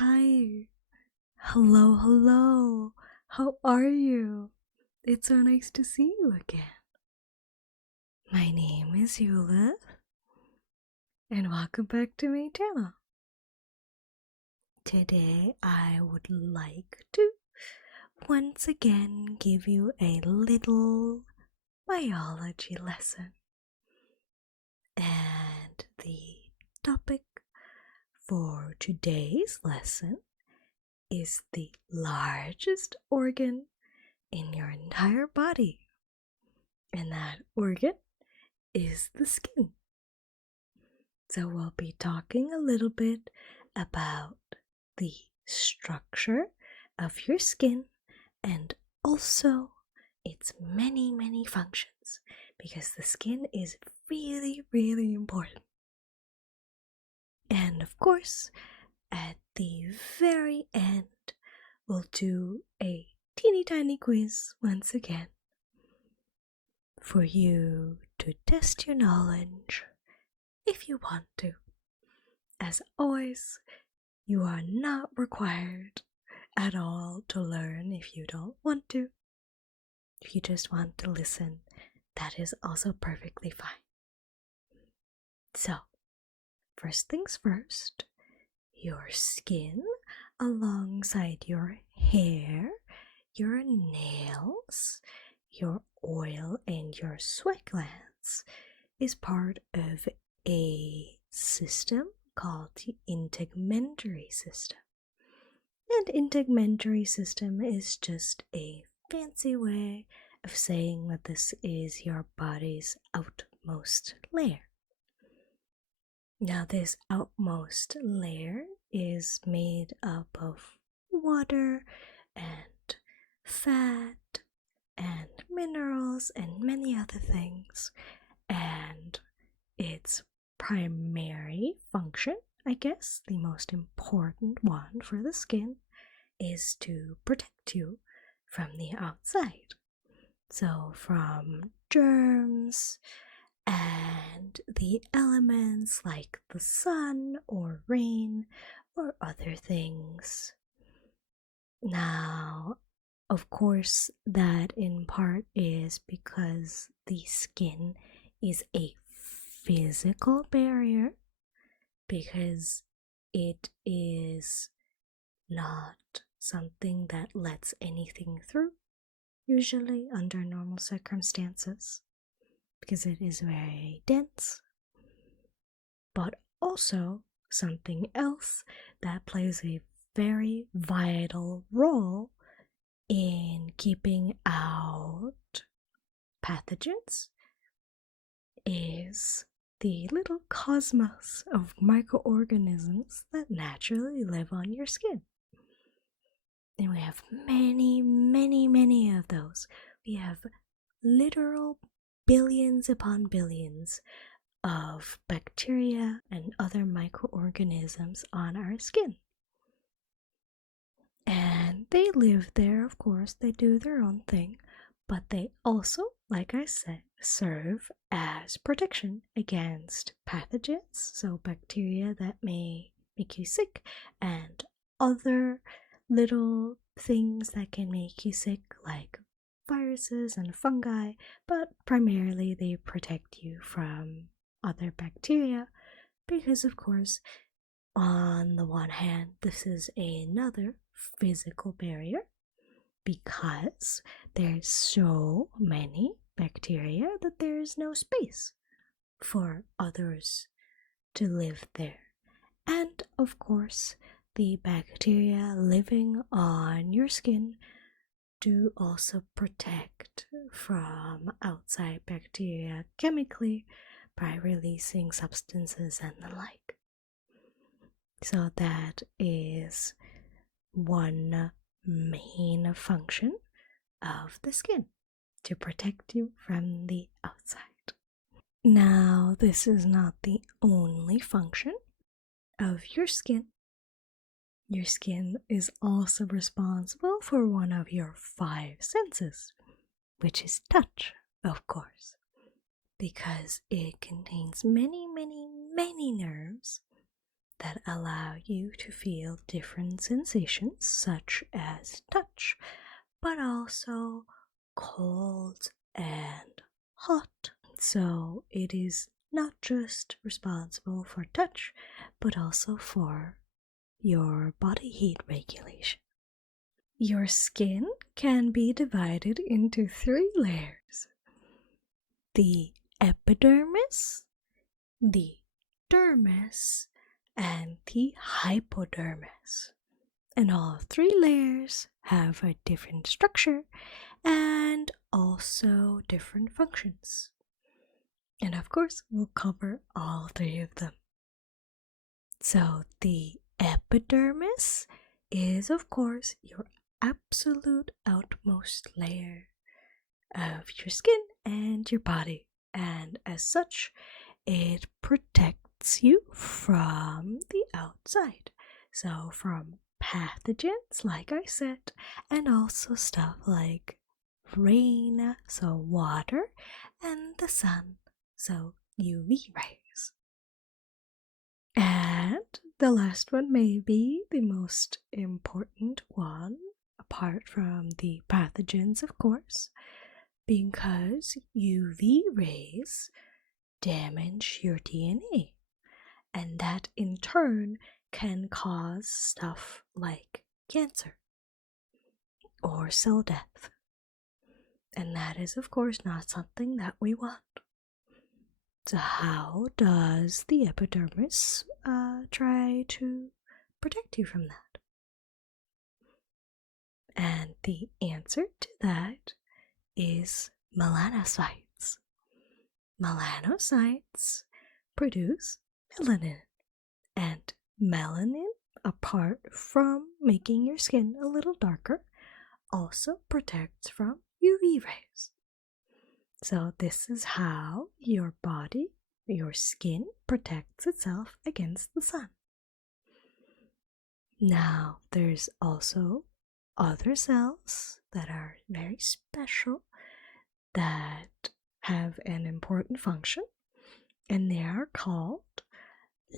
Hi. Hello. How are you? It's so nice to see you again. My name is Eula, and welcome back to my channel. Today I would like to once again give you a little biology lesson. And the topic for today's lesson is the largest organ in your entire body, and that organ is the skin. So we'll be talking a little bit about the structure of your skin and also its many functions, because the skin is really important. And of course, at the very end, we'll do a teeny tiny quiz once again for you to test your knowledge if you want to. As always, you are not required at all to learn if you don't want to. If you just want to listen, that is also perfectly fine. So, first things first, your skin alongside your hair, your nails, your oil, and your sweat glands is part of a system called the integumentary system. And integumentary system is just a fancy way of saying that this is your body's outmost layer. Now, this outmost layer is made up of water and fat and minerals and many other things, and its primary function, I guess the most important one for the skin, is to protect you from the outside. So from germs and the elements like the sun or rain or other things. Now, of course, that in part is because the skin is a physical barrier, because it is not something that lets anything through, usually under normal circumstances, because it is very dense. But also something else that plays a very vital role in keeping out pathogens is the little cosmos of microorganisms that naturally live on your skin. And we have many of those. We have literal billions upon billions of bacteria and other microorganisms on our skin. And they live there, of course, they do their own thing, but they also, like I said, serve as protection against pathogens, so bacteria that may make you sick, and other little things that can make you sick, like viruses and fungi, but primarily they protect you from other bacteria, because of course, on the one hand, this is another physical barrier, because there's so many bacteria that there's no space for others to live there. And of course, the bacteria living on your skin do also protect from outside bacteria chemically by releasing substances and the like. So that is one main function of the skin, to protect you from the outside. Now, this is not the only function of your skin. Your skin is also responsible for one of your 5 senses, which is touch, of course, because it contains many nerves that allow you to feel different sensations such as touch, but also cold and hot. So it is not just responsible for touch, but also for your body heat regulation. Your skin can be divided into 3 layers: the epidermis, the dermis, and the hypodermis. And all 3 layers have a different structure and also different functions. And of course, we'll cover all 3 of them. So the epidermis is, of course, your absolute outmost layer of your skin and your body, and as such, it protects you from the outside. So from pathogens, like I said, and also stuff like rain, so water, and the sun, so UV rays. And the last one may be the most important one, apart from the pathogens, of course, because UV rays damage your DNA, and that in turn can cause stuff like cancer or cell death. And that is, of course, not something that we want. So how does the epidermis try to protect you from that? And the answer to that is melanocytes. Melanocytes produce melanin, and melanin, apart from making your skin a little darker, also protects from UV rays. So this is how your body, your skin, protects itself against the sun. Now, there's also other cells that are very special that have an important function, and they are called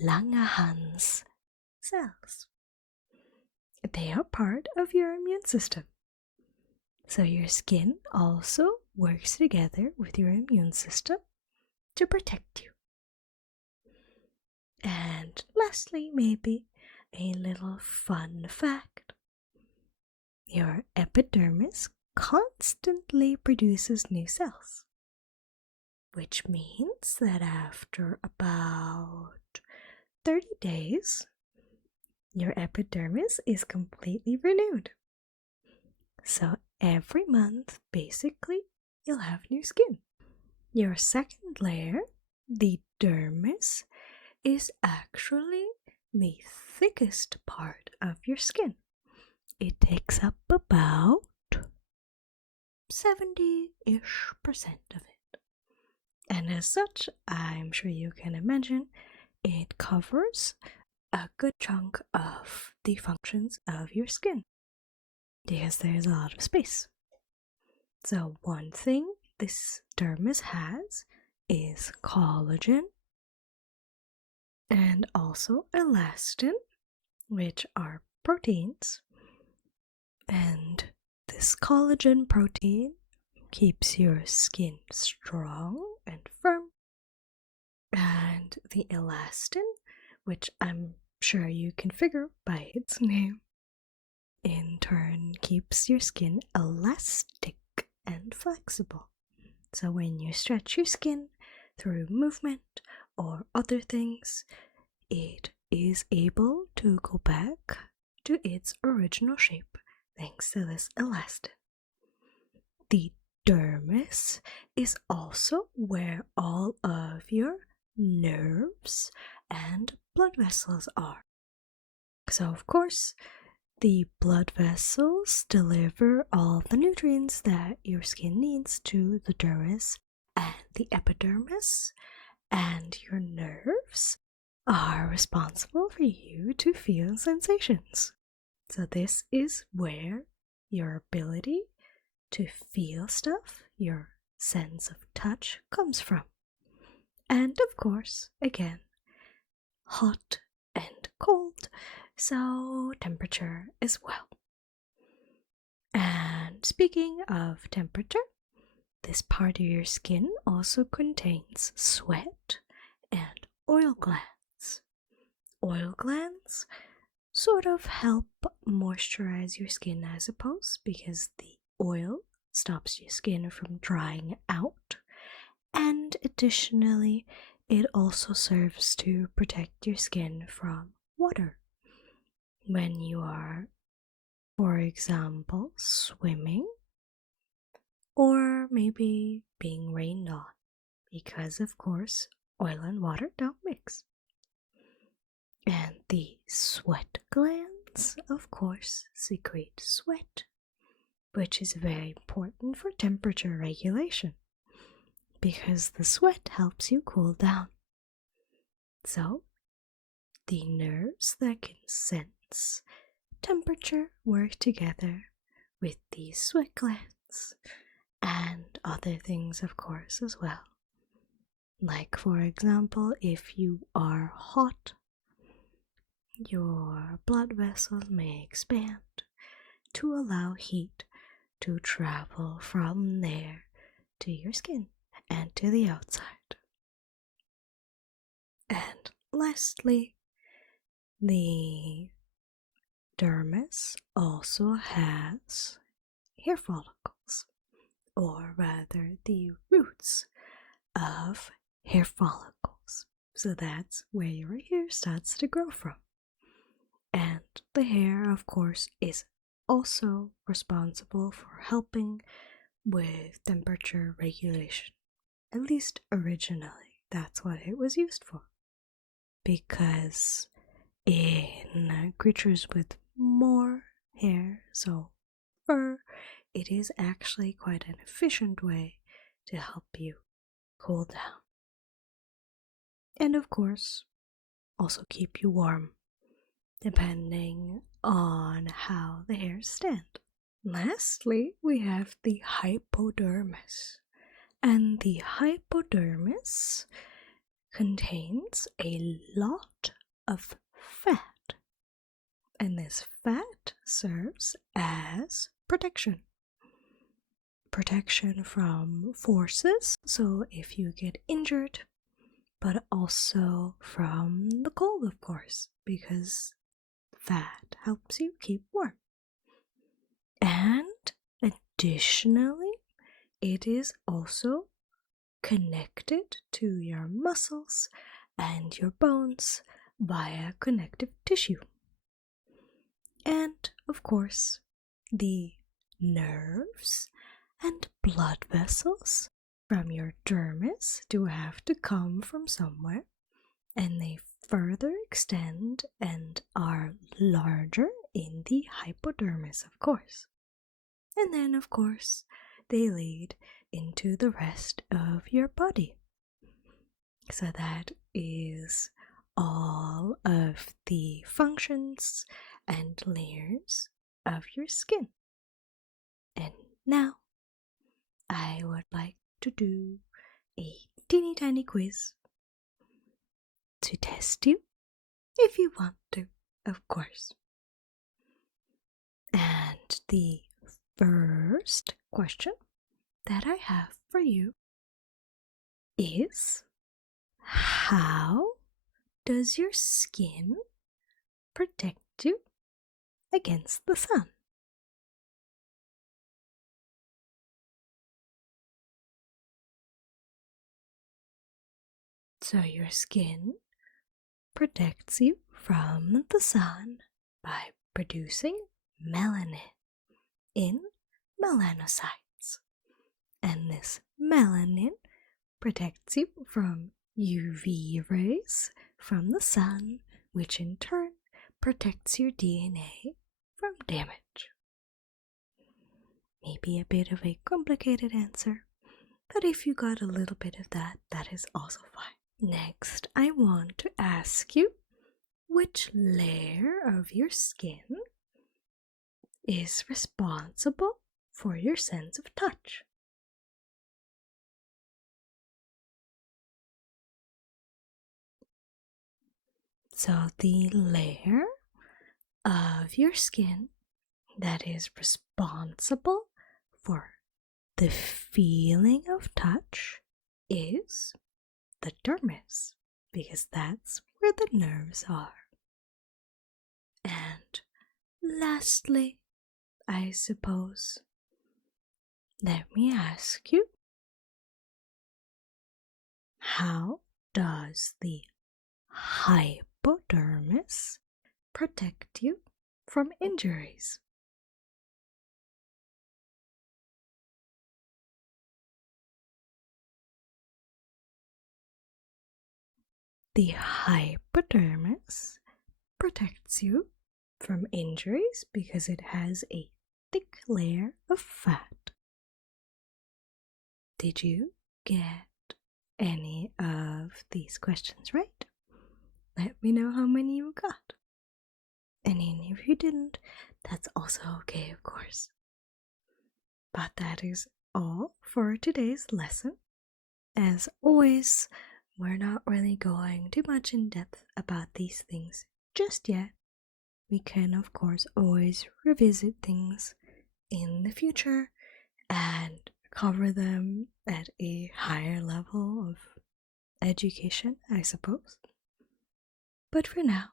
Langerhans cells. They are part of your immune system. So your skin also works together with your immune system to protect you. And lastly, maybe a little fun fact. Your epidermis constantly produces new cells, which means that after about 30 days, your epidermis is completely renewed. So every month, basically, you'll have new skin. Your second layer, the dermis, is actually the thickest part of your skin. It takes up about 70-ish% of it. And as such, I'm sure you can imagine, it covers a good chunk of the functions of your skin, because there's a lot of space. So one thing this dermis has is collagen and also elastin, which are proteins. And this collagen protein keeps your skin strong and firm. And the elastin, which I'm sure you can figure by its name, in turn keeps your skin elastic and flexible. So when you stretch your skin through movement or other things, it is able to go back to its original shape thanks to this elastin. The dermis is also where all of your nerves and blood vessels are. So of course, the blood vessels deliver all the nutrients that your skin needs to the dermis and the epidermis, and your nerves are responsible for you to feel sensations. So this is where your ability to feel stuff, your sense of touch, comes from. And of course, again, hot and cold, so temperature as well. And speaking of temperature, this part of your skin also contains sweat and oil glands. Oil glands sort of help moisturize your skin, I suppose, because the oil stops your skin from drying out, and additionally, it also serves to protect your skin from water. When you are, for example, swimming, or maybe being rained on, because of course oil and water don't mix. And the sweat glands, of course, secrete sweat, which is very important for temperature regulation, because the sweat helps you cool down. So, the nerves that can sense temperature work together with the sweat glands and other things, of course, as well. Like, for example, if you are hot, your blood vessels may expand to allow heat to travel from there to your skin and to the outside. And lastly, the dermis also has hair follicles, or rather the roots of hair follicles. So that's where your hair starts to grow from. And the hair, of course, is also responsible for helping with temperature regulation. At least originally, that's what it was used for. Because in creatures with more hair, so fur, it is actually quite an efficient way to help you cool down. And of course, also keep you warm, depending on how the hairs stand. Lastly, we have the hypodermis. And the hypodermis contains a lot of fat. And this fat serves as protection. Protection from forces, so if you get injured, but also from the cold, of course, because fat helps you keep warm. And additionally, it is also connected to your muscles and your bones via connective tissue. And of course, the nerves and blood vessels from your dermis do have to come from somewhere, and they further extend and are larger in the hypodermis, of course. And then, of course, they lead into the rest of your body. So that is all of the functions and layers of your skin. And now, I would like to do a teeny tiny quiz to test you, if you want to, of course. And the first question that I have for you is, how does your skin protect you against the sun? So your skin protects you from the sun by producing melanin in melanocytes. And this melanin protects you from UV rays from the sun, which in turn protects your DNA from damage. Maybe a bit of a complicated answer, but if you got a little bit of that, that is also fine. Next, I want to ask you, which layer of your skin is responsible for your sense of touch? So the layer of your skin that is responsible for the feeling of touch is the dermis, because that's where the nerves are. And lastly, I suppose, let me ask you, how does the hypodermis protect you from injuries? The hypodermis protects you from injuries because it has a thick layer of fat. Did you get any of these questions right? Let me know how many you got. And if you didn't, that's also okay, of course. But that is all for today's lesson. As always, we're not really going too much in depth about these things just yet. We can, of course, always revisit things in the future and cover them at a higher level of education, I suppose. But for now,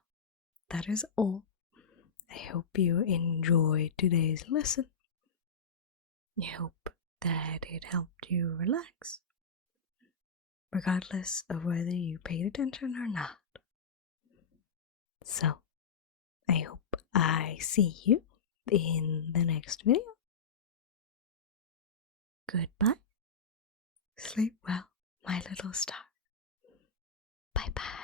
that is all. I hope you enjoyed today's lesson. I hope that it helped you relax, regardless of whether you paid attention or not. So, I hope I see you in the next video. Goodbye. Sleep well, my little star. Bye bye.